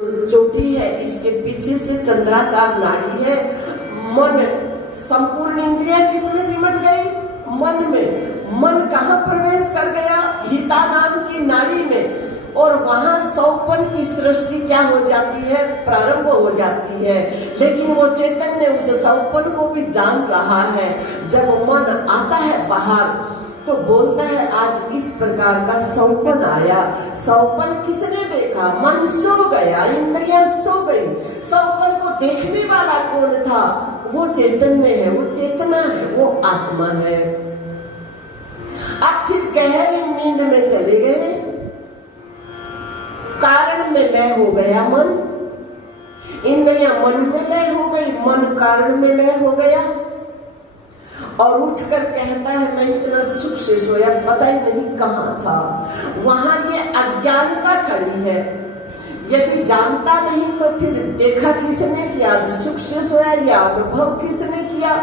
चोटी है, इसके पीछे से चंद्राकार नाड़ी है। मन, संपूर्ण इंद्रिया किसमें सिमट गई? मन में। मन कहाँ प्रवेश कर गया? हिता नाम की नाड़ी में। और वहां सौपन की सृष्टि क्या हो जाती है? प्रारंभ हो जाती है। लेकिन वो चैतन्य उस सौपन को भी जान रहा है। जब मन आता है बाहर तो बोलता है आज इस प्रकार का सौपन आया। सौपन किसने देखा? मन सो गया, इंद्रियां सो गई। सौपन को देखने वाला कौन था? वो चैतन्य है, वो चेतना है, वो आत्मा है। अब फिर गहरी नींद में चले गए। कारण में लय हो गया मन, इंद्रियां मन में लय हो गई, मन कारण में लय हो गया। और उठकर कहता है मैं इतना सुख से सोया, पता ही नहीं कहाँ था। वहां ये अज्ञानता खड़ी है। यदि जानता नहीं तो फिर देखा किसने किया? सुख से सोया या अनुभव किसने किया?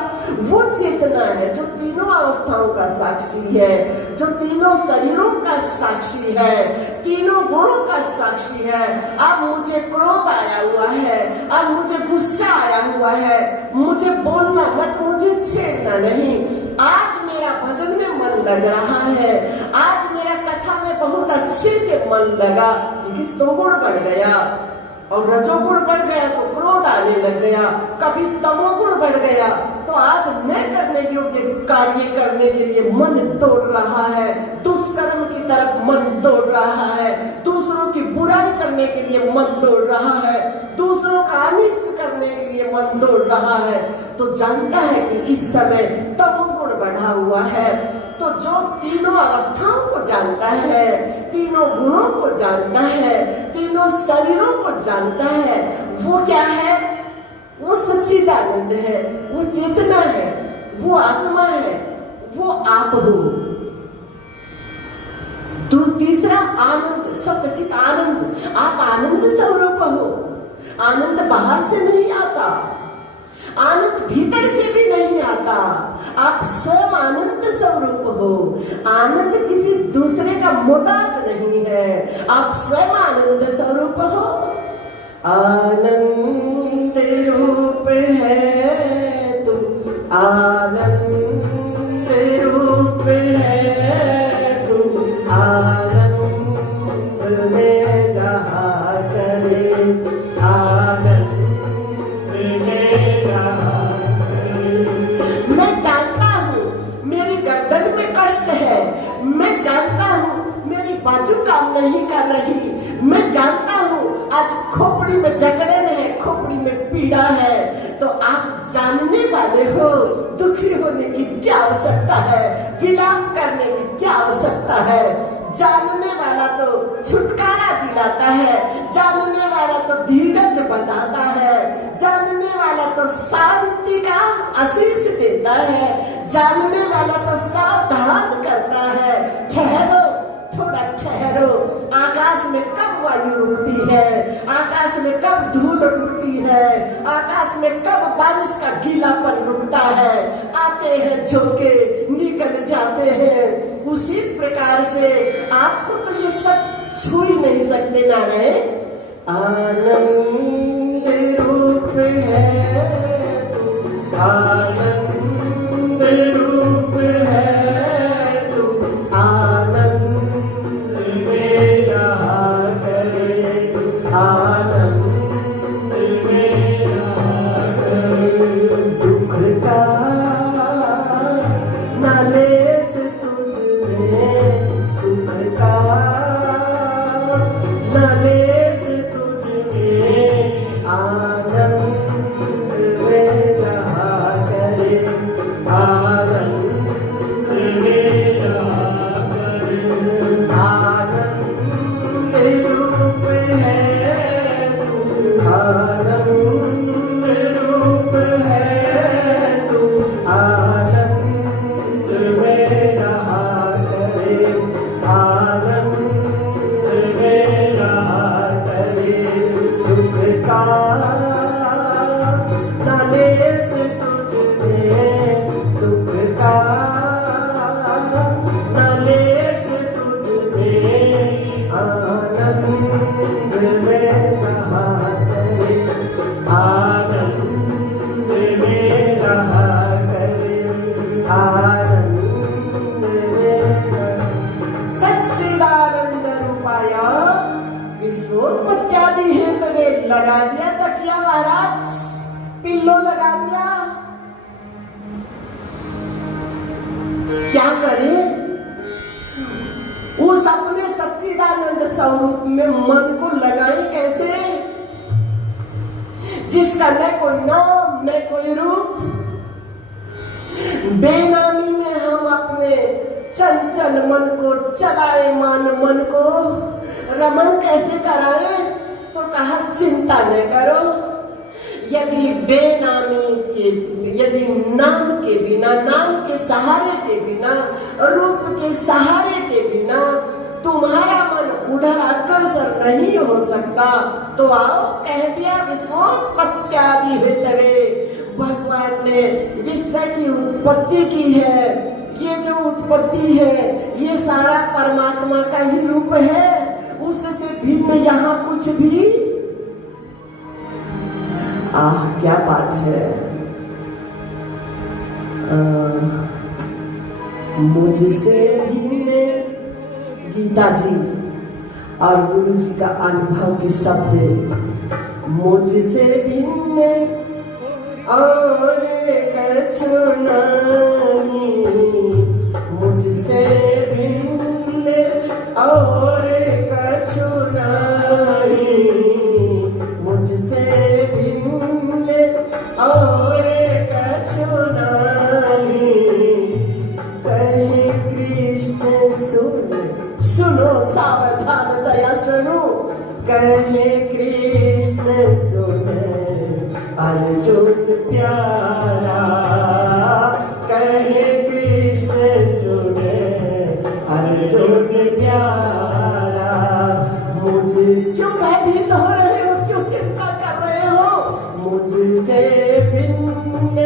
वो चेतना है जो तीनों अवस्थाओं का साक्षी है, जो तीनों शरीरों का साक्षी है, तीनों गुणों का साक्षी है। अब मुझे क्रोध आया हुआ है, अब मुझे गुस्सा आया हुआ है, मुझे बोलना मत, मुझे छेड़ना नहीं। आज मेरा भजन में मन लग रहा है, आज मेरा कथा में बहुत अच्छे से मन लगा, क्योंकि स्तोगुण बढ़ गया और रजोगुण बढ़ गया तो क्रोध आने लग गया, कभी तमोगुण बढ़ गया तो आज मैं करने योग्य कार्य करने के लिए मन दौड़ रहा है, दुष्कर्म की तरफ मन दौड़ रहा है, दूसरों की बुराई करने के लिए मन दौड़ रहा है, दूसरों का अनिष्ट करने के लिए मन दौड़ रहा है। तो जानता है कि इस समय तमोगुण बढ़ा हुआ है। तो जो तीनों अवस्थाओं को जानता है, तीनों गुणों को जानता है, तीनों शरीरों को जानता है, वो क्या है? वो सच्चिदानंद है, वो चेतना है, वो आत्मा है, वो आप हो। तो तीसरा आनंद, सच्चित आनंद। आप आनंद स्वरूप हो। आनंद बाहर से नहीं आता, आनंद भीतर से भी नहीं आता। आप स्वयं आनंद स्वरूप हो। आनंद किसी दूसरे का मोहताज नहीं है, आप स्वयं आनंद स्वरूप हो। आनंद रूप है तू, आनंद रूप है तू, आनंद में रहा करे, आनंद मैं जानता हूँ मेरी गर्दन में कष्ट है, मैं जानता हूँ मेरी बाजू काम नहीं कर रही, मैं जानता हूँ आज खोपड़ी में जकड़न है, खोपड़ी में पीड़ा है। तो आप जानने वाले हो, दुखी होने की क्या आवश्यकता है, विलाप करने की क्या आवश्यकता है। जानने वाला तो छुटकारा दिलाता है, जानने वाला तो धीरज बताता है, जानने वाला तो शांति का आशीष देता है, जानने वाला तो सावधान करता है। ठहरो, थोड़ा ठहरो। आकाश में कब वायु रुकती है, आकाश में कब धूल रुकती है, आकाश में कब बारिश का गीलापन रुकता है। आते हैं झोंके, निकल जाते हैं। उसी प्रकार से आपको तो ये सब छू ही नहीं सकते नारायण। आनंद रूप है तू, आनंद रूप है तू, आनंद में रहा करे, आनंद में रहा करे। दुख का नालेस तुझ में, दुख का नालेस तुझ में, आनंद में रहा करे। रहा करे, आनंद में रहा करे, आनंद में सच्चिदानंद रूपाय विश्वोत्पत्त्यादि हेतवे। लगा दिया तकिया महाराज, पिल्लो लगा दिया, क्या करें? उस अपने सच्चिदानंद स्वरूप में मन को लगाए कैसे, जिसका न कोई नाम न कोई रूप। बेनामी में हम अपने चंचल मन को, चलायमान मन को रमण कैसे कराएं? तो कहा चिंता न करो, यदि बेनामी के, यदि नाम के बिना, नाम के सहारे के बिना, रूप के सहारे के बिना तुम्हारा मन उधर अग्रसर नहीं हो सकता, तो आओ, कह दिया विश्वोत्पत्त्यादि हेतवे। भगवान ने विश्व की उत्पत्ति की है। ये जो उत्पत्ति है ये सारा परमात्मा का ही रूप है, उससे भिन्न यहाँ कुछ भी। आह क्या बात है। मुझसे भिन्न, गीता जी और गुरु जी का अनुभव के शब्द, मुझसे भिन्न और कछु नहीं, मुझसे भिन्न और कछु नहीं, मुझसे भिन्न और कछु नहीं। कहे कृष्ण सुनो सावधान दया सुनो, कहे कृष्ण सुने अर्जुन प्यारा, कहे कृष्ण सुने अर्जुन प्यारा। मुझे क्यों भयभीत हो रहे हो, क्यों चिंता कर रहे हो? मुझसे भिन्न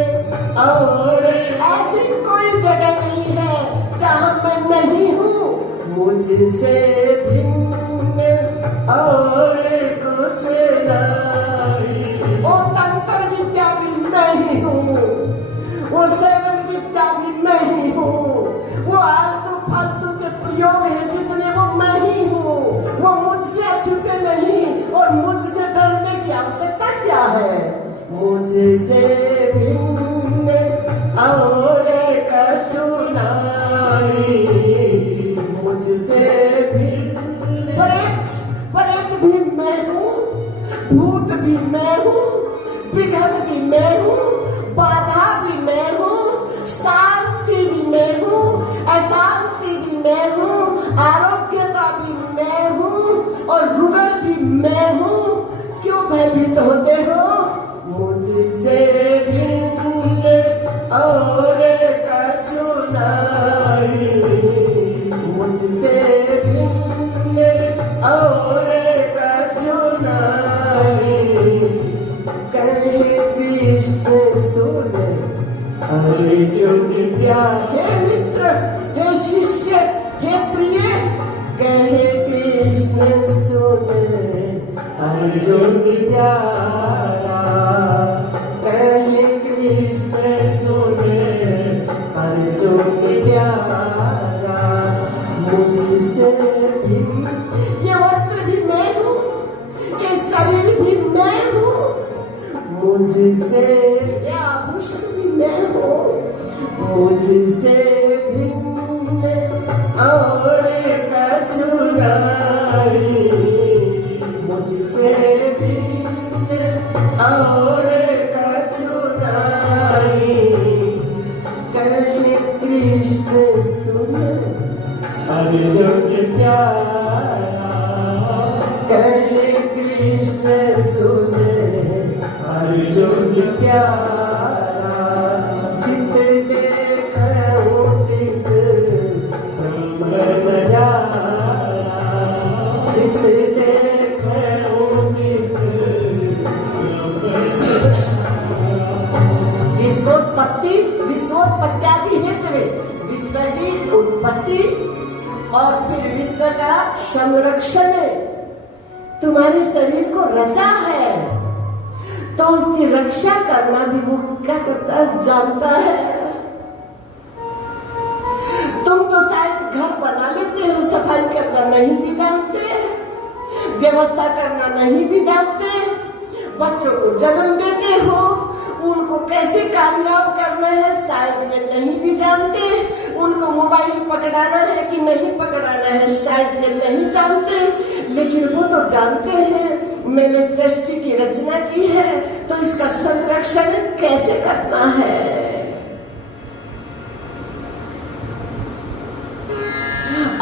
और ऐसी कोई जगह नहीं है जहाँ मैं नहीं हूँ, मुझसे भिन्न और कुछ नहीं। वो तंत्र विद्या भी मैं ही हूँ, वो सेवन विद्या भी मैं ही हूँ, वो आलतू फालतू के प्रयोग है जितने वो मैं ही हूँ, वो मुझसे अछूते नहीं और मुझसे डरने की आवश्यकता क्या है? मुझसे भिन्न और कछु नहीं, मुझसे भिन्न। प्रेत भी मैं हूँ, भूत भी मैं हूँ, विघ्न भी मैं हूँ, बाधा भी मैं हूँ, शांति भी मैं हूँ, अशांति भी मैं हूँ, आरोग्यता भी मैं हूँ और रुगण भी मैं हूँ। क्यों भयभीत होते हो? मुझसे भिन्न और कछु नहीं, मुझसे भिन्न और कछु नहीं। कहे कृष्ण सुने अर्जुन प्यारे। हे मित्र, हे शिष्य, हे प्रिय, कहे कृष्ण सुने अर्जुन प्यारा, कहे कृष्ण सुने अर्जुन प्यारा। मुझसे भिन्न, ये वस्त्र भी मैं हूँ, ये शरीर भी मैं हूँ, मुझसे ये आभूषण भी मैं हूँ, मुझसे भिन्न और कछु नहीं, मुझसे भिन्न और कछु नहीं। कहे कृष्ण सुने अर्जुन प्यारा, कहे कृष्ण सुने अर्जुन प्यारा। चित देखो दिख ब्रह्म नजारा, चित देखो दिख विश्वोत्पत्ति, विश्वोत्पत्त्यादि हेतवे, विश्व की उत्पत्ति और फिर विश्व का संरक्षण तुम्हारे शरीर को रचा है, तो उसकी रक्षा करना भी वो क्या करता है, जानता है। तुम तो शायद घर बना लेते हो, सफाई करना नहीं भी जानते, व्यवस्था करना नहीं भी जानते, बच्चों को जन्म देते हो, उनको कैसे कामयाब करना है शायद ये नहीं भी जानते, उनको मोबाइल पकड़ाना है कि नहीं पकड़ाना है शायद ये नहीं जानते, लेकिन वो तो जानते हैं मैंने सृष्टि की रचना की है, तो इसका संरक्षण कैसे करना है।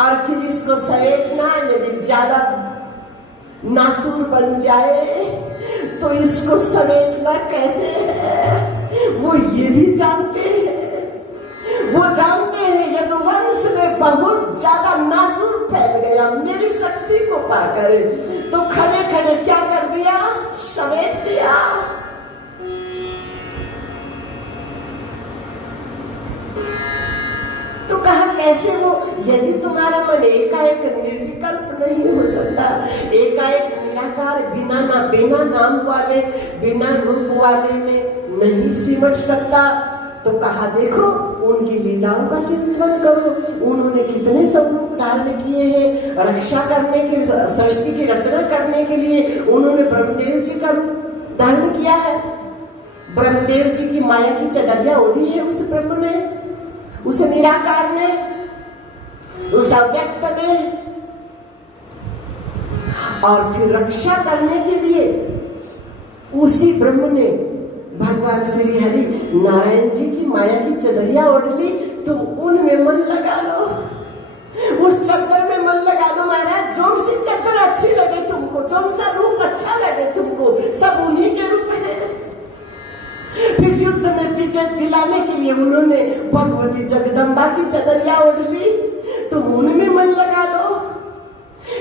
और फिर इसको समेटना, यदि ज्यादा नासूर बन जाए तो इसको समेटना कैसे है, वो ये भी जानते हैं। वो जानते हैं यदुवंश में बहुत ज्यादा नासूर फैल गया मेरी शक्ति को पाकर, तो खड़े खड़े क्या कर दिया, समेट दिया। तो कहा कैसे हो, यदि तुम्हारा मन एकाएक निर्विकल्प नहीं हो सकता, एकाएक निराकार बिना नाम वाले, बिना रूप वाले में नहीं सिमट सकता, तो कहा देखो उनकी लीलाओं का चिंतन करो, उन्होंने कितने स्वरूप धारण किए हैं, रक्षा करने के, सृष्टि की रचना करने के लिए उन्होंने ब्रह्मदेव जी का धारण किया है। ब्रह्मदेव जी की माया की चदरिया ओढ़ी है उस ब्रह्म ने, उस निराकार ने, उस अव्यक्त ने, और फिर रक्षा करने के लिए उसी ब्रह्म ने भगवान श्री हरि नारायण जी की माया की चदरिया ओढ़ ली। तो उनमें मन लगा लो, उस चक्कर में मन लगा लो महाराज, जो सी चक्कर अच्छी लगे तुमको, जो सा रूप अच्छा लगे तुमको, सब उन्हीं के रूप है। फिर युद्ध में विजय दिलाने के लिए उन्होंने भगवती जगदम्बा की चदरिया ओढ़ ली, तुम उनमें मन लगा लो।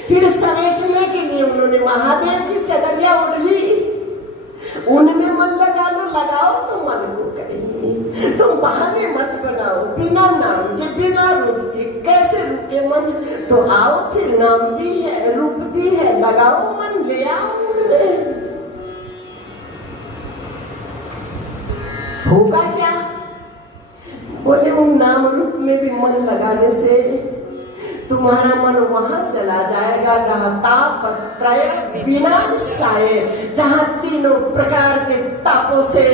फिर समेटने के लिए उन्होंने महादेव की चदरिया ओढ़ ली, उनमें मन लगा लो। लगाओ तो मन को कहीं, तुम बहाने मत बनाओ, बिना नाम के बिना रूप के कैसे रुके मन, तो आओ फिर नाम भी है रूप भी है, लगाओ मन, ले आओ उनमें। होगा क्या, बोले उन नाम रूप में भी मन लगाने से तुम्हारा मन वहां चला जाएगा जहां ताप त्रय विनाशाय, जहां तीनों प्रकार के तापों से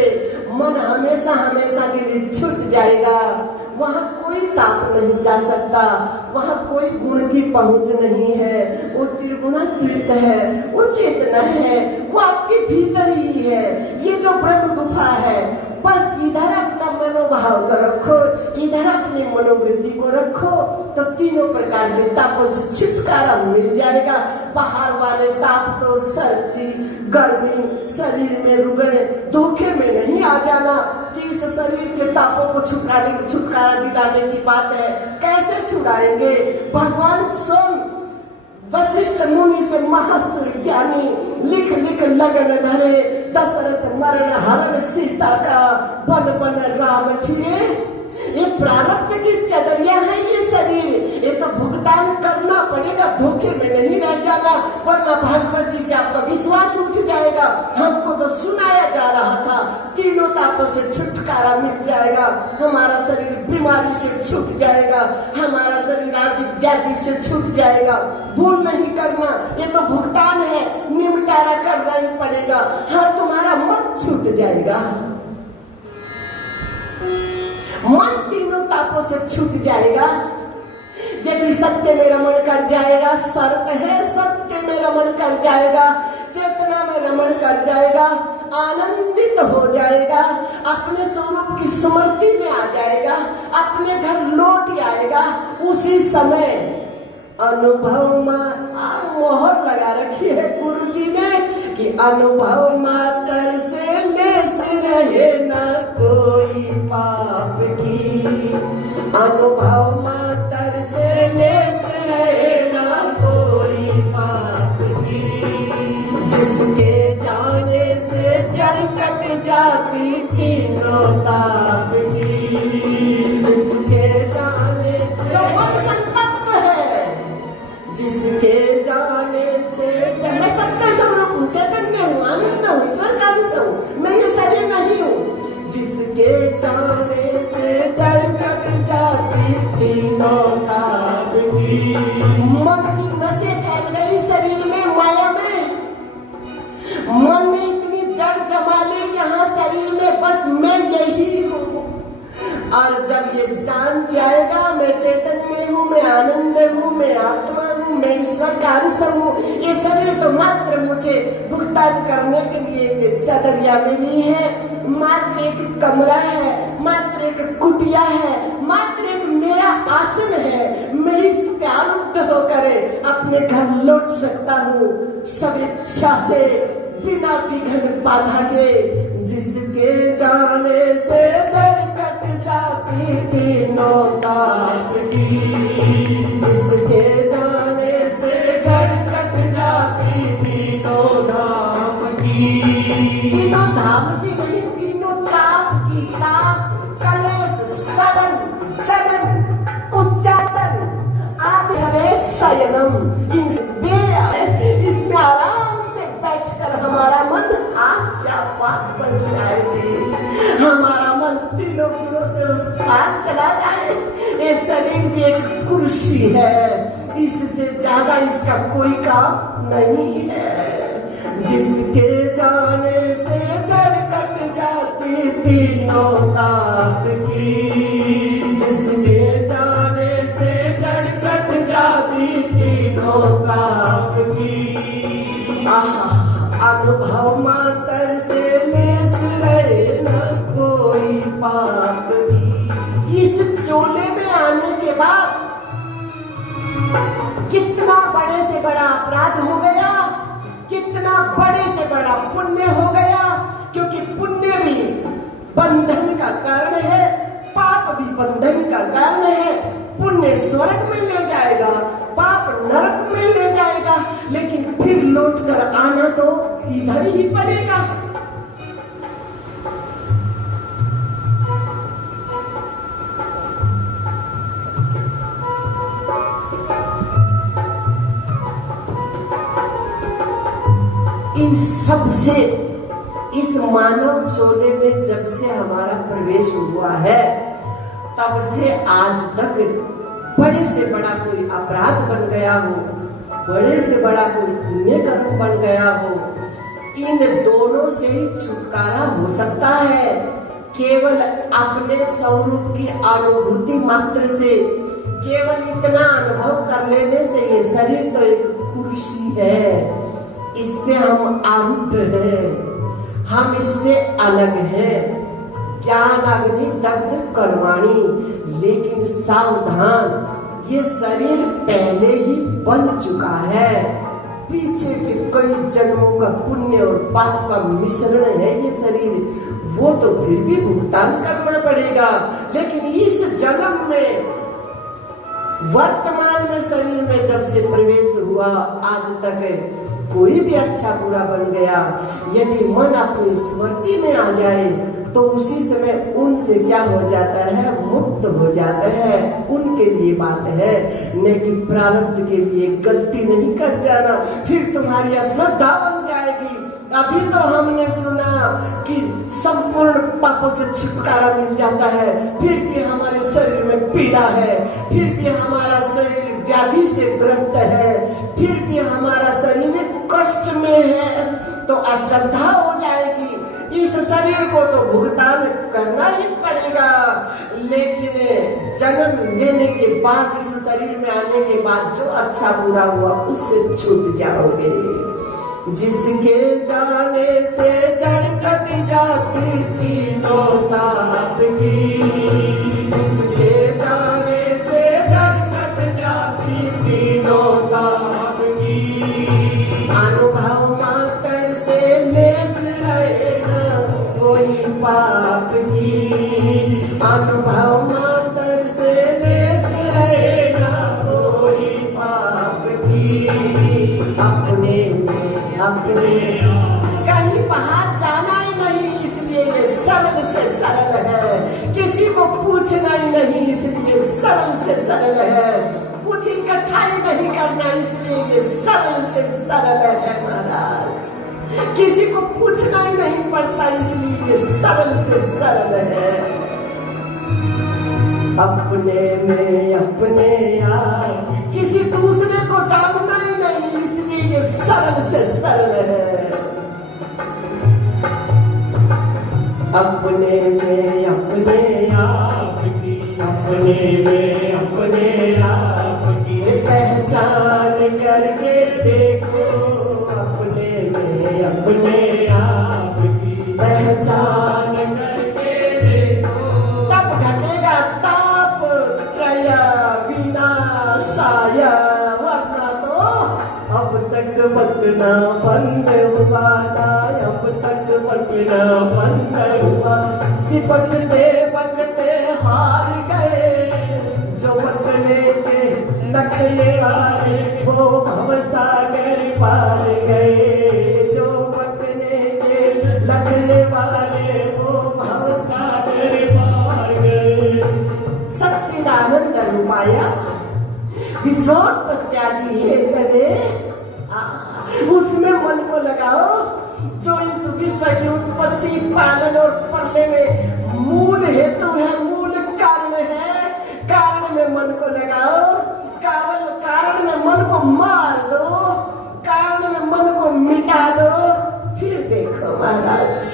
मन हमेशा हमेशा के लिए छूट जाएगा। वहां कोई ताप नहीं जा सकता, वहां कोई गुण की पहुंच नहीं है, वो त्रिगुणातीत है, वो चेतना है, वो आपके भीतर ही है। ये जो ब्रह्म गुफा है, बस इधर अपना मनोभाव को रखो, इधर अपनी मनोवृत्ति को रखो, तो तीनों प्रकार के तापों से छुटकारा मिल जाएगा। बाहर वाले ताप तो सर्दी गर्मी, शरीर में रुगने, धोखे में नहीं आ जाना कि इस शरीर के तापों को छुटकारा दिलाने की बात है। कैसे छुड़ाएंगे, भगवान स्वयं वशिष्ठ मुनि से महासुर ज्ञानी लिख लिख लगन धरे, दशरथ मरण हरण सीता का बन बन राम फिरे। ये प्रारब्ध की चदरिया है ये शरीर, ये तो भुगतान करना पड़ेगा, धोखे में नहीं रह जाना, वरना भागवत जी से आपका विश्वास उठ जाएगा। हमको तो सुनाया जा रहा था तीनों तापों से छुटकारा मिल जाएगा, हमारा शरीर बीमारी से छूट जाएगा, हमारा शरीर आदि व्याधि से छूट जाएगा। भूल नहीं करना, ये तो भुगतान है, निपटारा करना ही पड़ेगा। हाँ, तुम्हारा मन छूट जाएगा, मन तीनों तापों से छूट जाएगा। यदि सत्य में रमण कर जाएगा, शर्त है सत्य में रमण कर जाएगा, चेतना में रमण कर जाएगा, आनंदित हो जाएगा, अपने स्वरूप की स्मृति में आ जाएगा, अपने घर लौट आएगा। उसी समय अनुभव मोहर लगा रखी है गुरु जी ने कि अनुभव मातर से लेस रहे न कोई पाप की, अनुभव मातर से लेस रहे न कोई पाप की, जिसके जाने से जल कट जाती तीनों ताप की, जिसके जाने से जो मन संतप्त है, जिसके जाने से जल और जब ये जान जाएगा मैं चैतन्य हूँ, मैं आनंद हूँ, मैं आत्मा हूँ, मैं ईश्वर का अंश हूँ, ये शरीर तो मात्र मुझे भुगतान करने के लिए एक चदरिया मिली है, मात्र एक कमरा है, मात्र एक कुटिया है, मात्र एक मेरा आसन है। मैं इस पे आरूढ़ होकर अपने घर लौट सकता हूँ सब इच्छा से, बिना विघ्न बाधा के। जिसके जाने से जड़ कट जाती तीनों ताप की, जिसके जाने से जड़ कट जाती तीनों धाम की। तीनों धाम की नहीं, तीनों ताप की। ताप कलेश सड़न चलन उच्चाटन आदि हमें शयनम, इसमें आराम से बैठकर हमारा मन क्या बात बन जाएगी, हमारा मन तीनों गुणों से उस पार चला जाए। ये शरीर भी एक कुर्सी है, इससे ज्यादा इसका कोई काम नहीं है। जिसके जाने से जड़ कट जाती तीनों ताप की, जिसके जाने से जड़ कट जाती तीनों ताप की। अनुभव मात्र से लेस रहे न कोई पाप भी। इस चोले में आने के बाद कितना बड़े से बड़ा अपराध हो गया, कितना बड़े से बड़ा पुण्य हो गया, क्योंकि पुण्य भी बंधन का कारण है, पाप भी बंधन का कारण है। पुण्य स्वर्ग में ले जाएगा, पाप नरक में ले जाएगा, लेकिन फिर लौट कर आना तो इधर ही पड़ेगा। इन सब से, इस मानव चोले में जब से हमारा प्रवेश हुआ है, तब से आज तक बड़े से बड़ा कोई अपराध बन गया हो, बड़े से बड़ा कोई पुण्य कर्म बन गया हो, इन दोनों से ही छुटकारा हो सकता है। केवल अपने स्वरूप की अनुभूति मात्र से, केवल इतना अनुभव कर लेने से। ये शरीर तो एक कुर्सी है, इस पे हम आरूढ़ हैं, हम इससे अलग हैं। ज्ञान अग्नि दग्ध करवाणी, लेकिन सावधान, ये शरीर पहले ही बन चुका है। पीछे के कई जन्मों का पुण्य और पाप का मिश्रण है ये शरीर, वो तो फिर भी भुगतान करना पड़ेगा। लेकिन इस जन्म में, वर्तमान में शरीर में जब से प्रवेश हुआ आज तक कोई भी अच्छा बुरा बन गया, यदि मन अपनी स्मृति में आ जाए तो उसी समय उनसे क्या हो जाता है, मुक्त हो जाता है। उनके लिए बात है, न कि प्रारब्ध के लिए गलती नहीं कर जाना, फिर तुम्हारी अश्रद्धा बन जाएगी। अभी तो हमने सुना कि संपूर्ण पापों से छुटकारा मिल जाता है, फिर भी हमारे शरीर में पीड़ा है, फिर भी हमारा शरीर व्याधि से ग्रस्त है, फिर भी हमारा शरीर कष्ट में है, तो अश्रद्धा हो जाएगी। इस शरीर को तो भुगतान करना ही पड़ेगा, लेकिन जन्म लेने के बाद, इस शरीर में आने के बाद जो अच्छा बुरा हुआ उससे छूट जाओगे। जिसके जाने से जड़ कट जाती तीनों ताप की, जिसके जाने से जड़ कट जाती तीनों ताप की। अनुभव मात्र से लेस रहे न कोई पाप की, अनुभव मात्र से लेस रहे न कोई पाप की। अपने कहीं बाहर जाना ही नहीं, इसलिए ये सरल से सरल है। किसी को पूछना ही नहीं, इसलिए सरल से सरल है। कुछ इकट्ठा ही नहीं करना, इसलिए ये सरल से सरल है महाराज। किसी को पूछना ही नहीं पड़ता, इसलिए ये सरल से सरल है। अपने में अपने यार, किसी दूसरे को जानना ही नहीं, इसलिए ये सरल से सरल है। अपने में अपने आप अपने में अपने आप की पहचान करके देखो, अपने में अपने आप की पहचान करके देखो, तब घटेगा ताप त्रय विनाशाय, वरना तो अब तक बकना बंद हुआ ना, अब तक बकना बंद हुआ। चिपकते बकते हार गए जो बकने के लखने वाले, वो भवसागर पार गए, जो बकने के लखने वाले वो भवसागर पार गए। सच्चिदानंद रूपाय विश्वोत्पत्त्यादि हे तने, उसमें मन को लगाओ जो इस विश्व की उत्पत्ति पालन और पढ़ने में मूल हेतु है, मूल कारण है। कारण में मन को लगाओ, कारण में मन को मार दो, कारण में मन को मिटा दो, फिर देखो महाराज।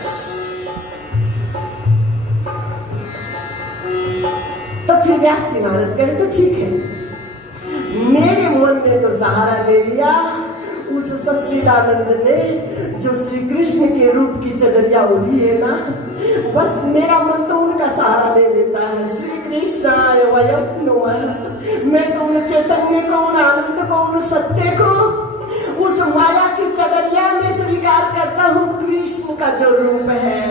तो फिर व्यास जी महाराज करें तो ठीक है, मेरे मन में तो सहारा ले लिया उस सच्चिदानंद ने, जो श्री कृष्ण के रूप की चदरिया उड़ी है ना, बस मेरा मन तो उनका सहारा ले लेता है। श्री कृष्णाय वयं नमः, मैं तो उन चैतन्य को, उन आनंद को, उन सत्य को, उस माया की चदरिया में स्वीकार करता हूँ कृष्ण का जो रूप है,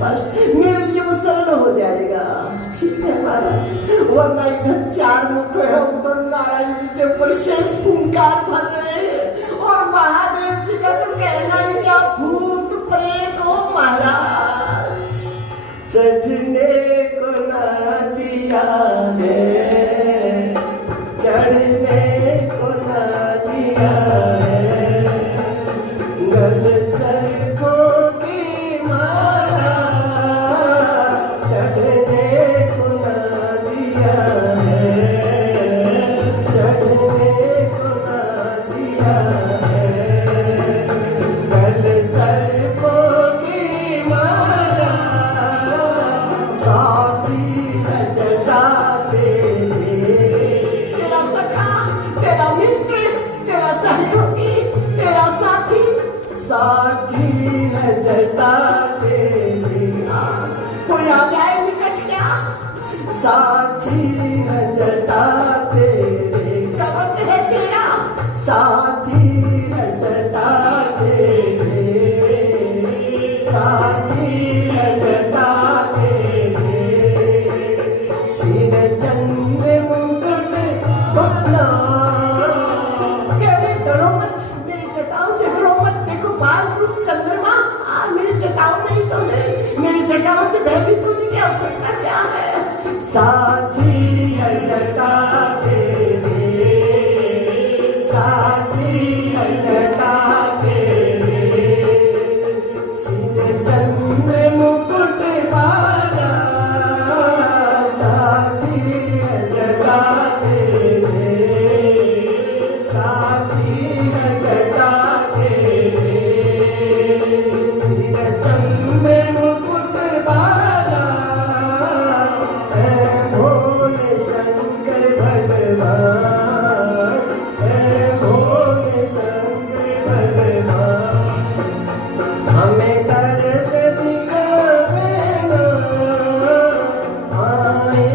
बस मेरे लिए वो सरल हो जाएगा। ठीक है महाराज, वरना इधर चार मुख है, उधर नारायण जी के ऊपर शेष फुंकार भर रहे हैं, और महादेव जी का तो कहना ही क्या, भूत प्रेत हो महाराज, चढ़ने को ना दिया है, चढ़ने को ना दिया है, गल सरकों की माला, चढ़ने को ना दिया है, चढ़ने को ना दिया है, गल सरकों की माला, साथी है जटा तेरे, तेरा सखा, तेरा मित्र, तेरा सहयोगी, तेरा साथी, साथी है जटा तेरी। कोई आ जाए निकट क्या, साथी है जटा तेरे, कवच है तेरा, साथी है जटा तेरे, साथी है जटा तेरे, शिर चंद्र मुकुट बना, डरो मत, मेरी जटाओं से डरो मत, देखो बाल रूप चंद्रमा मेरी जटाओं में ही तो है, मेरी जटाओं से भयभीत होने की आवश्यकता क्या है। साथी है जटा तेरे, साथी है जटा तेरे, सिर चंद्र मुकुट वाला, साथी है जटा तेरे, साथी है जटा तेरे, सिर चंद्र मुकुट वाला, है भोले शंकर भगवान, है भोले शंकर भगवान, हमें तरस दिखावेना, आए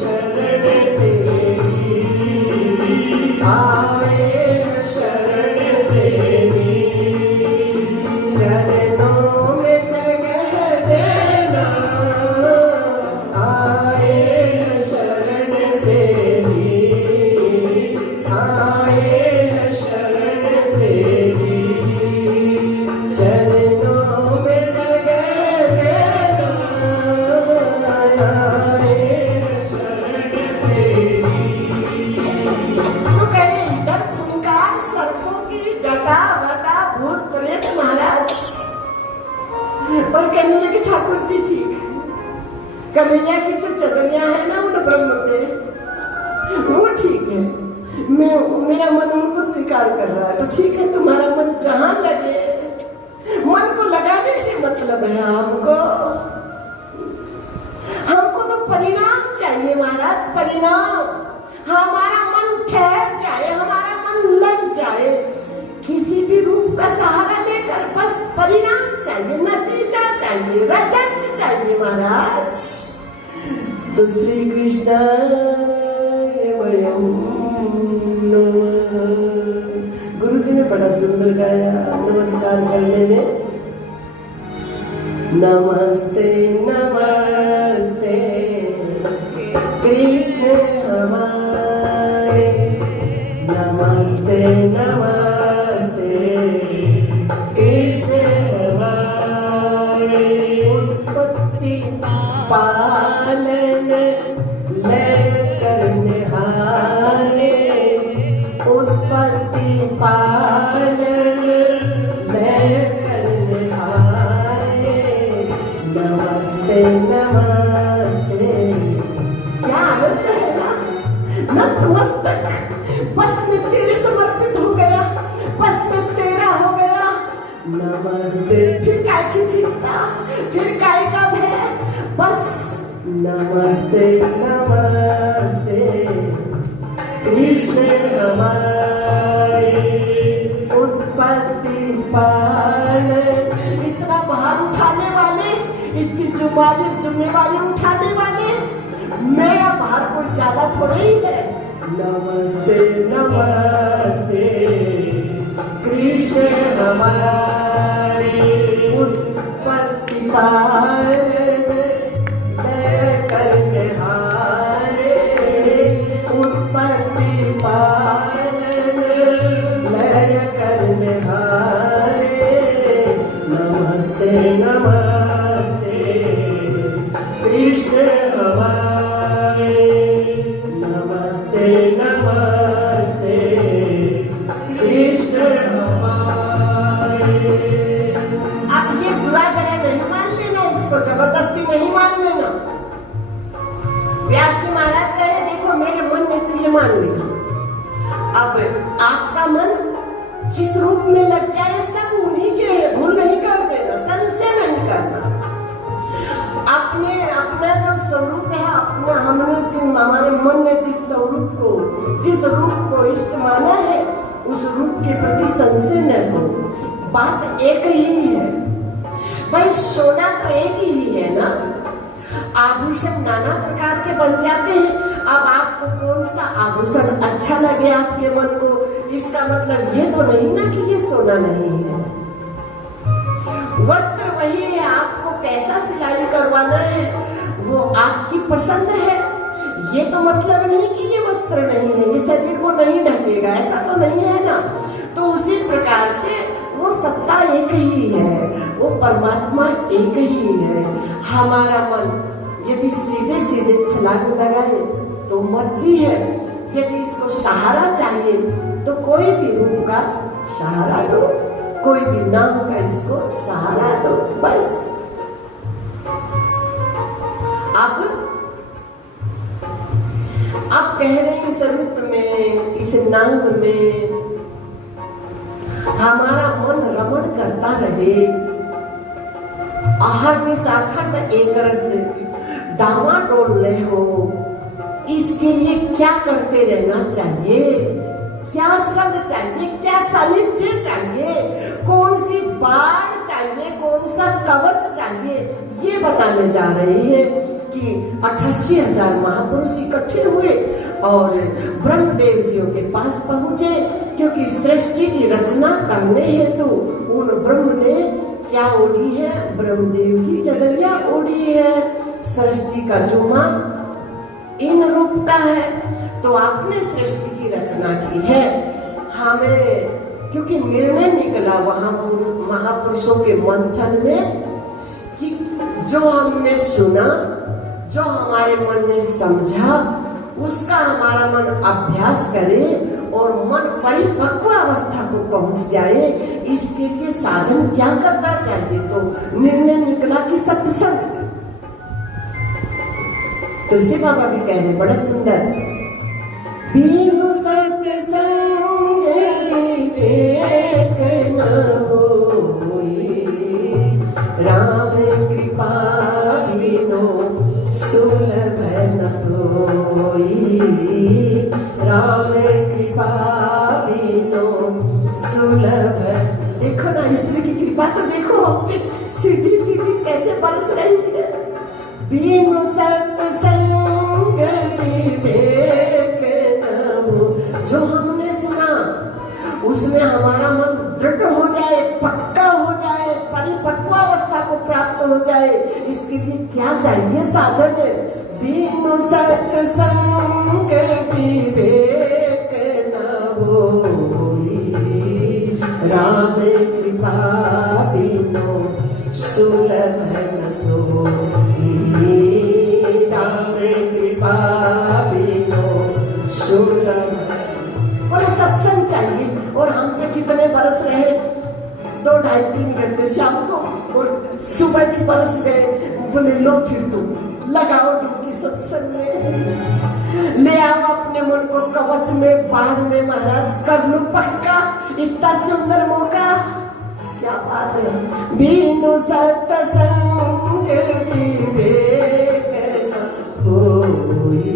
शरण तेरी, आए शरण तेरी, चरणों में जगह देना, आए शरण तेरी, आए शरण तेरी, चरणों में जगह देना, आए शरण तेरी। तो कहे इधर फुंकार सर्पों की जटा वटा भूत प्रेत महाराज, और कहने लगे ठाकुर जी ठीक, कन्हैया की जो चदरिया है ना उन ब्रह्म पे, वो ठीक है, मेरा मन उनको स्वीकार कर रहा है, तो ठीक है, तुम्हारा मन जहां लगे, मन को लगाने से मतलब है हमको तो परिणाम चाहिए महाराज। महाराज परिणाम, हमारा मन ठहर जाए, हमारा मन लग जाए किसी भी रूप का सहारा लेकर, बस परिणाम चाहिए, नतीजा चाहिए, रिजल्ट चाहिए महाराज। तो श्री कृष्ण गुरु जी ने बड़ा सुंदर गाया नमस्कार करने में। नमस्ते नमस्ते कृष्ण हमारे, नमस्ते नमस्ते कृष्ण हमारे। उत्पत्ति पालन लय करनिहारे, उत्पत्ति पालन लय करनिहारे। नमस्ते नमस्ते। क्या आनंद है ना, नतमस्तक बस में तेरे समर्पित हो गया, बस में तेरा हो गया। नमस्ते, फिर काय की चिंता, फिर काय का भय, बस नमस्ते नमस्ते कृष्ण हमारे। उत्पत्ति पालन, इतना भार उठाने वाले, इतनी जिम्मेवारी उठाने वाले, मेरा भार कोई ज्यादा थोड़ा ही है। नमस्ते नमस्ते कृष्ण हमारे। उत्पत्ति पालन लय करनिहारे, उत्पत्ति पालन लय करनिहारे। नमस्ते नमस्ते कृष्ण हमारे, नमस्ते नमस्ते कृष्ण हमारे। अब ये बुरा तरह नहीं मान लेना, इसको जबरदस्ती नहीं मान लेना। व्यास जी महाराज कह रहे देखो मेरे मन में तो ये मान लिया, अब आपका मन जिस रूप में लग जाए सब उन्हीं के, भूल नहीं कर देना, संशय नहीं करना। अपने अपना जो स्वरूप है, अपना हमने हमारे मन ने जिस स्वरूप को, जिस रूप को इष्ट माना है, उस रूप के प्रति संशय न हो। बात एक ही है भाई, सोना तो एक ही है ना, आभूषण नाना प्रकार के बन जाते हैं। अब आपको कौन सा आभूषण अच्छा लगे आपके मन को, इसका मतलब ये तो नहीं ना कि ये सोना नहीं है। वस्त्र वही है, आपको कैसा सिलाई करवाना है वो आपकी पसंद है। ये तो मतलब नहीं कि ये वस्त्र नहीं है, ये शरीर को नहीं ढकेगा, ऐसा तो नहीं है ना। तो उसी प्रकार से वो सत्ता एक ही है, वो परमात्मा एक ही है। हमारा मन यदि सीधे सीधे छलांग लगाए तो मर्जी है, यदि इसको सहारा चाहिए तो कोई भी रूप का सहारा दो, कोई भी नाम का इसको सहारा दो, बस। अब कह रहे हैं इस रूप में, इस नाम में हमारा मन रमण करता रहे, आहार में साखंड एक रस डामाडोल न हो। इसके लिए क्या करते रहना चाहिए, क्या संग चाहिए, क्या सानिध्य चाहिए, कौन सी बाढ़ चाहिए, कौन सा कवच चाहिए, ये बताने जा रहे हैं कि 88,000 महापुरुष इकट्ठे हुए और ब्रह्मदेव जियों के पास पहुंचे, क्योंकि सृष्टि की रचना करने हेतु उन ब्रह्म ने क्या ओढ़ी है, ब्रह्मदेव की चदरिया ओढ़ी है। सृष्टि का जुमा इन रूप का है, तो आपने सृष्टि की रचना की है। हमें क्योंकि निर्णय निकला वहां महापुरुषों के मंथन में कि जो हमने सुना, जो हमारे मन ने समझा, उसका हमारा मन अभ्यास करे और मन परिपक्व अवस्था को पहुंच जाए। इसके लिए साधन क्या करना चाहिए, तो निर्णय निकला कि सत्संग। तुलसी बाबा भी कह रहे बड़ा सुंदर, बिनु सत्संग विवेक न होई, राम कृपा बिनु सुलभ न सोई। होई, राम कृपा बिनु सुलभ। देखो ना ईश्वर की कृपा तो देखो हम पे सीधी सीधी कैसे बरस रही है। बिनु सत्संग विवेक न हो, जो हमने सुना उसमें हमारा मन दृढ़ हो जाए, पक्का हो जाए, परिपक्वावस्था को प्राप्त हो जाए, इसके लिए क्या चाहिए साधन? बिनु सत्संग विवेक न होई, राम कृपा बिनु सुलभ न सोई, राम कृपा बिनु सुलभ। बोले सत्संग चाहिए, और हम पे कितने बरस रहे, 2, 2.5, 3 घंटे शाम को, और सुबह भी बरस गए। बोले लो फिर तुम लगाओ डुबकी सत्संग में, ले आओ अपने मन को कवच में, बाढ़ में महाराज, कर लो पक्का। इतना सुंदर मौका, क्या बात है। बिनु सत्संग विवेक न होई,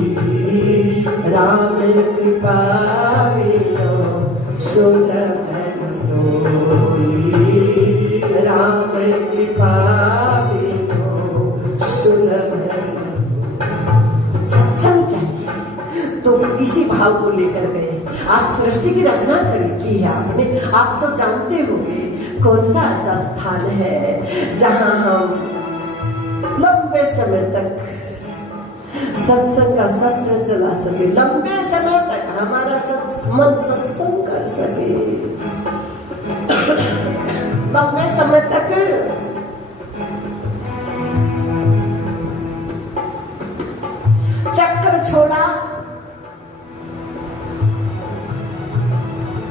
राम कृपा बिनु सुलभ न सोई, राम कृपा बिनु सुलभ न सोई। सत्संग चाहिए, तो इसी भाव को लेकर गए। आप सृष्टि की रचना की है आपने, आप तो जानते होंगे कौन सा ऐसा स्थान है जहां हम लंबे समय तक सत्संग का सत्र चला सके, लंबे समय तक हमारा मन सत्संग कर सके, लंबे समय तक। चक्कर छोड़ा,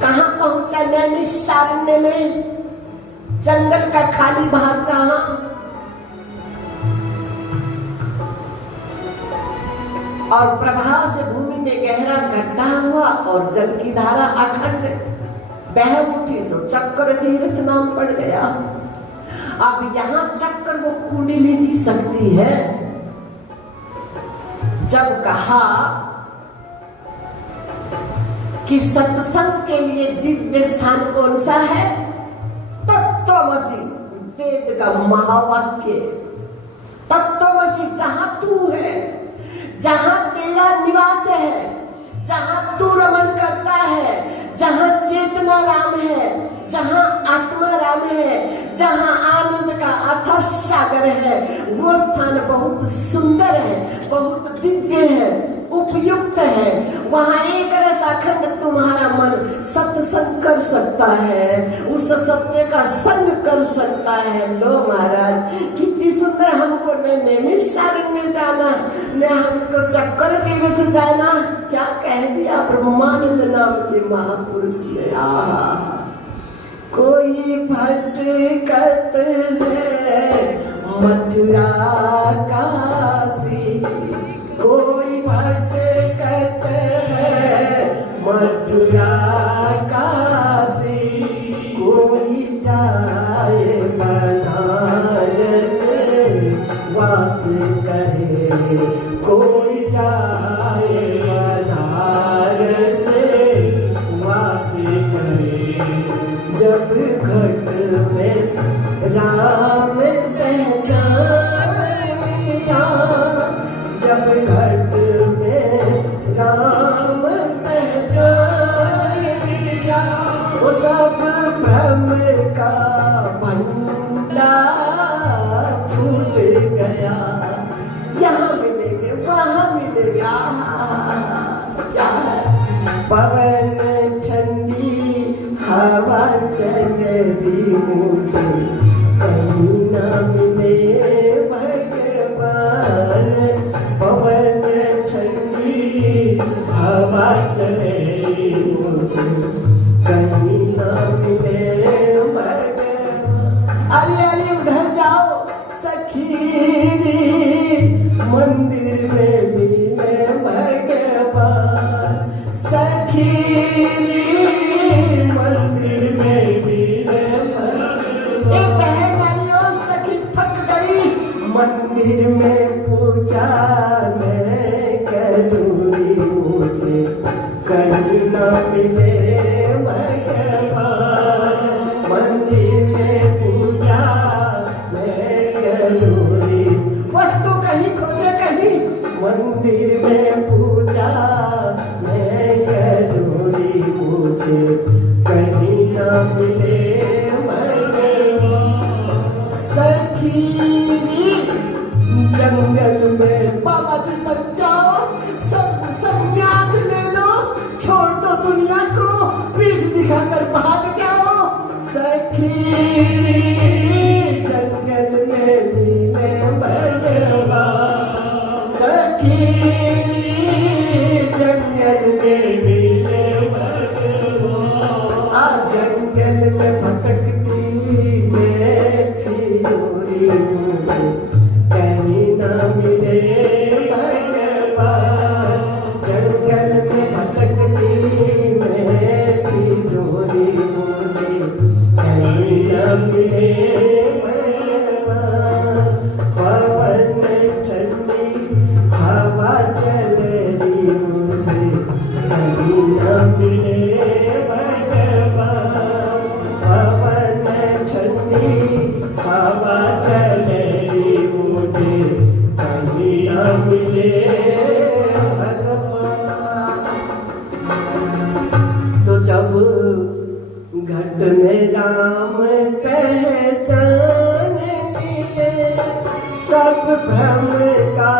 कहां पहुंचा? नैमिषारण्य में, जंगल का खाली भाग जहां और प्रवाह से भूमि में गहरा गड्ढा हुआ और जल की धारा अखंड बह उठी, सो चक्र तीर्थ नाम पड़ गया। अब यहां चक्र को कुंडली दी सकती है। जब कहा कि सत्संग के लिए दिव्य स्थान कौन सा है? तत्वमसि, वेद का महावाक्य। तत्वमसि, जहां तू है, जहां तेरा निवास है, जहां तू रमण करता है, जहां चेतना राम है, जहां आत्मा राम है, जहां आनंद का अथाह सागर है, वो स्थान बहुत सुंदर है, बहुत दिव्य है, उपयुक्त है। वहां एक रस अखंड तुम्हारा मन सत्संग कर सकता है, उस सत्य का संग कर सकता है। लो महाराज, कितनी सुंदर, हमको न नैमिषारण्य में जाना, न हमको चक्कर तीर्थ जाना, क्या कह दिया ब्रह्मानंद नाम के महापुरुष ने। कोई भटकत है मथुरा काशी, कोई भटकत है मथुरा काशी, कोई जाए बनारस वास करे, कोई जाए बनारस वास करे। जब घट में राम पहचान लिया, जब घट में राम पहचान लिया, वो सब भ्रम का भंडा फूट गया। यहाँ मिलेंगे, वहाँ मिलेगा, क्या है? पवन ठंडी हवा चल रही, मुझे कहीं न मिले भगवान। पवन ठंडी हवा चले, मुझे कहीं न मिले भगवान। अरे अरे उधर जाओ सखी, मंदिर में मिले भगवान। सखी मंदिर में मिले भगवान। सखी थक गई, मंदिर में पूजा मैं करूँगी, मुझे कहीं न मिले भगवान। मंदिर में पूजा मैं करूँगी, वस्तु कहीं खोजे कहीं, मंदिर में पूजा मैं करूँगी, मुझे कहीं न मिले सखीरी। जंगल में बाबा जी मत जाओ, संन्यास ले लो, छोड़ दो दुनिया को, पीठ दिखाकर भाग जाओ। सखीरी जंगल में मिले भगवान, सखीरी जंगल में मिले भगवान। आ जंगल में भटकती मैं फिरूंगी, मुझे कहीं न मिले भगवान। जंगल में भटकती मैं फिरूंगी, मुझे कहीं न मिले भगवान। पवन ठंडी हवा चल रही, मुझे कहीं न मिले भगवान। पवन ठंडी हवा चल रही, मुझे कहीं न मिले भगवान। तो जब घट में राम पहचान लिए, सब भ्रम का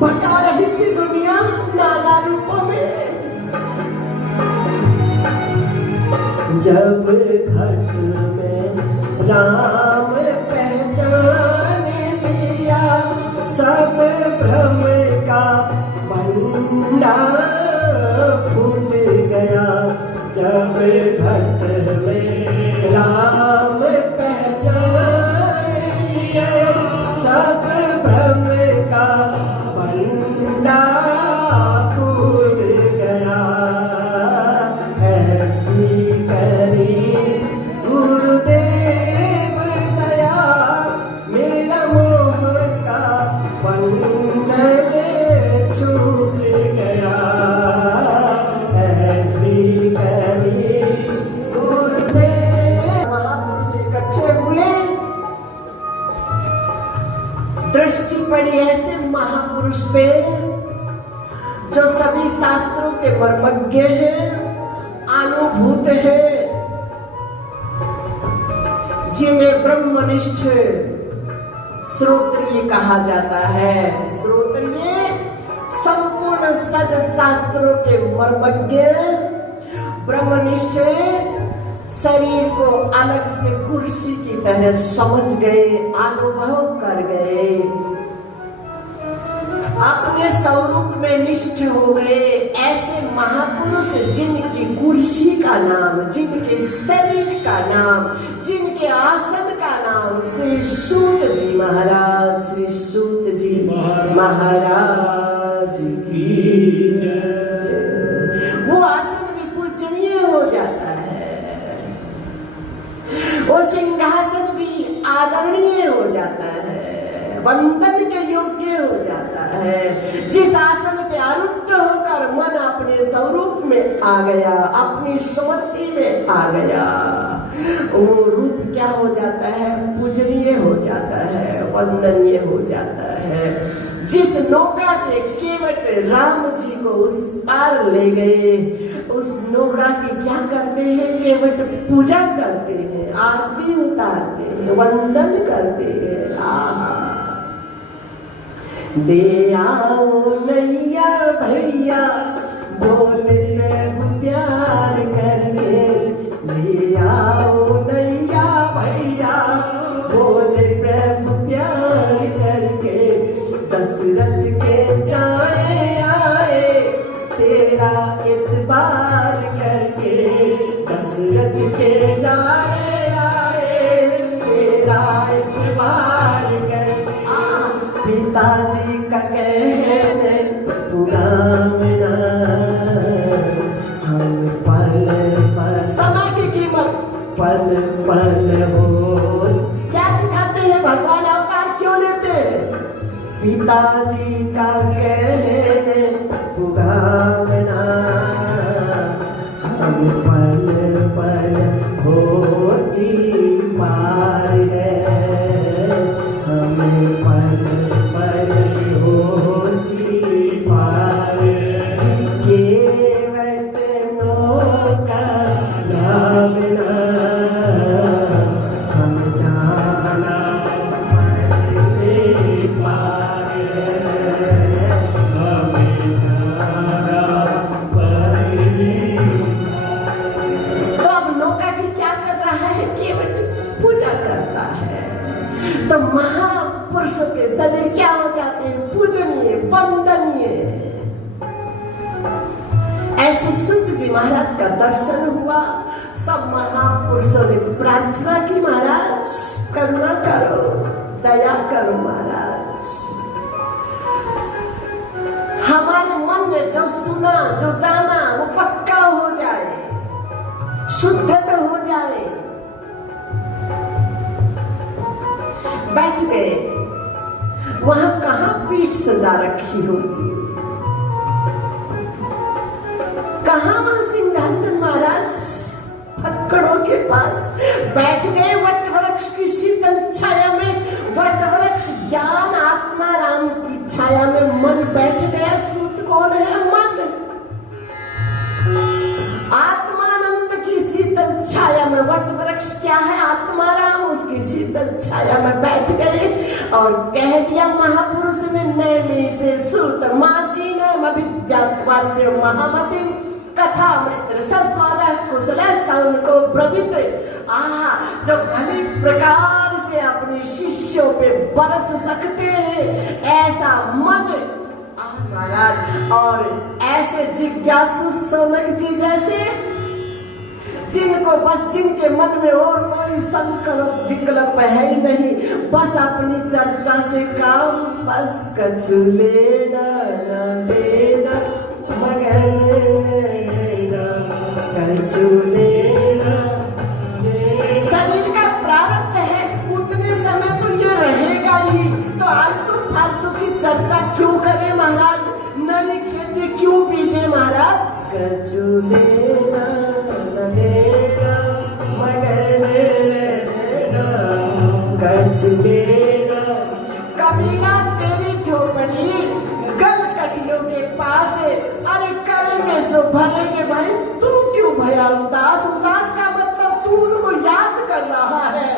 बता रही थी दुनिया नाना रूपों में। जब घट में राम पहचान लिया, सब भ्रम का भंडार फूट गया। जब घट में राम पहचान लिया, सब भ्रम का भंडार फूट गया। ऐसी करी गुरुदेव दया, मेरा मोह का बंधन छूट गया। ऐसी करी गुरुदेव। महापुरुष इकट्ठे हुए, दृष्टि पड़ी ऐसे महापुरुष पे जो सभी शास्त्रों के मर्मज्ञ हैं, अनुभूत है, जिन्हें ब्रह्मनिष्ठ श्रोत्रिय कहा जाता है। श्रोत्रिय संपूर्ण सद शास्त्रों के मर्मज्ञ, ब्रह्मनिष्ठ शरीर को अलग से कुर्सी की तरह समझ गए, अनुभव कर गए, अपने स्वरूप में निष्ठ हो गए। ऐसे महापुरुष जिनकी कुर्सी का नाम, जिनके शरीर का नाम, जिनके आसन का नाम श्री सूत जी महाराज, श्री सूत जी महाराज की जय। वो आसन भी पूजनीय हो जाता है, वो सिंहासन भी आदरणीय हो जाता है, वंदन के योग्य हो जाता है। जिस आसन पे आरूढ़ होकर मन अपने स्वरूप में आ गया, अपनी स्मृति में आ गया, वो रूप क्या हो जाता है? पूजनीय हो जाता है, वंदनीय हो जाता है। जिस नौका से केवट राम जी को उस पार ले गए, उस नौका की क्या करते हैं? केवट पूजा करते हैं, आरती उतारते हैं, वंदन करते हैं। आहा, ले आओ नैया भैया, बोले प्रभु प्यार करके। ले आओ नैया भैया, बोले प्रभु प्यार करके। दशरथ के चाहे आए, तेरा इतबार करके। दशरथ के चाहे आए, तेरा इतबार करके। पिताजी का कहने पुराना, हम पल पल समय की कीमत पल पल हो। क्या सिखाते हैं? भगवान अवतार क्यों लेते हैं? पिताजी का कहने पुगावना, हम पल पल होती पार है, हमें पल पल होती पार, जिके वतनों का नामना, हम जाना पल पार है, हमें जाना पल। तो अब नौका की क्या कर रहा है? केवट पूजा करता है। तो महापुरुषों के शरीर क्या हो जाते हैं? पूजनीय, वंदनीय। ऐसे सुख जी महाराज का दर्शन हुआ। सब महापुरुषों ने प्रार्थना की, महाराज करुणा करो, दया करो महाराज, हमारे मन में जो सुना जो जाना वो पक्का हो जाए, शुद्ध हो जाए। बैठ गए। वहां कहां पीठ सजा रखी होगी, कहां वहां सिंहासन? महाराज फक्कड़ों के पास बैठ गए, वट वृक्ष की शीतल छाया में, वट वृक्ष ज्ञान आत्मा राम की छाया में मन बैठ गया। सूत कौन है? मन। आत्मानंद की शीतल छाया में, वट वृक्ष क्या है? आत्माराम, उसकी शीतल छाया में बैठ गए और कह दिया महापुरुष ने, नैमी से सूत मासी न अभिज्ञात्वाद्य महामति कथामृत सस्वाद कुशल सौन को ब्रवित। आहा, जो भली प्रकार से अपने शिष्यों पे बरस सकते हैं ऐसा मन महाराज। और ऐसे जिज्ञासु सोनक जी जैसे, जिनको बस जिनके मन में और कोई संकल्प विकल्प है ही नहीं, बस अपनी चर्चा से काम, बस कछु लेना न देना मगर कछु लेना। शरीर का प्रारब्ध है, उतने समय तो ये रहेगा ही, तो आलतू फालतू की चर्चा क्यों करें महाराज? नई खेती क्यों बीजे महाराज? कछु लेना न देना मगर लेना कछु लेना। कबीरा तेरी झोपड़ी गल कटियों के पास है, अरे करेंगे सो भरेंगे भाई, तू क्यों भया उदास? उदास का मतलब तू उनको याद कर रहा है।